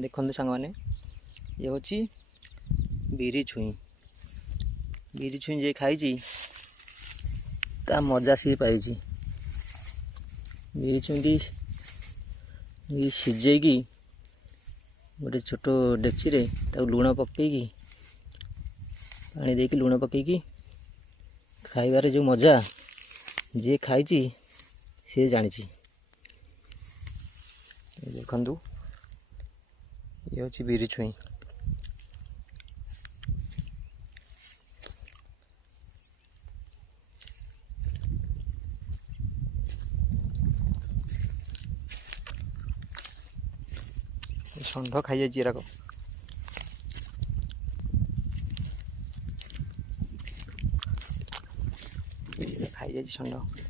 देखो सांग मैंने ये हूँ बिरी छुई जे खाई ता मजा सी पाई। बिरी छुई सीझे गोटे छोट डेक्ची रे लुण पकईकी पानी देकी लुण पकईकी खाइबार जो मजा जी खाई सी जानी। देखु ये हूँ बिरी छुई षंढ खाई जाक खाई जा षंढ।